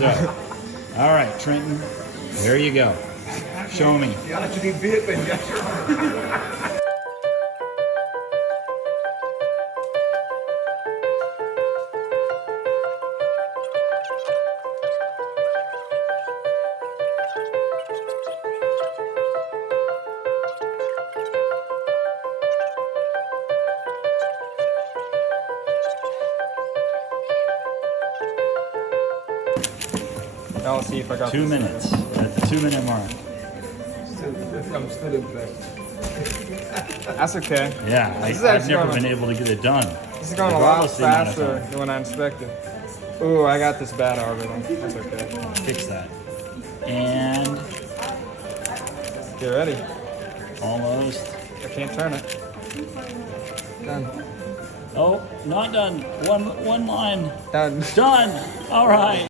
So, all right, Trenton, there you go. Show me. I'll see if I got 2 this. minutes at the 2-minute mark. I'm still impressed. That's okay. Yeah, This is I've actually never going been able to get it done. This is going a lot Regardless of the amount of faster time. than when I inspected. Ooh, I got this bad algorithm. That's okay. Fix that. And Get ready. almost. I can't turn it. Done. Oh, not done. One line. Done. Done. All right.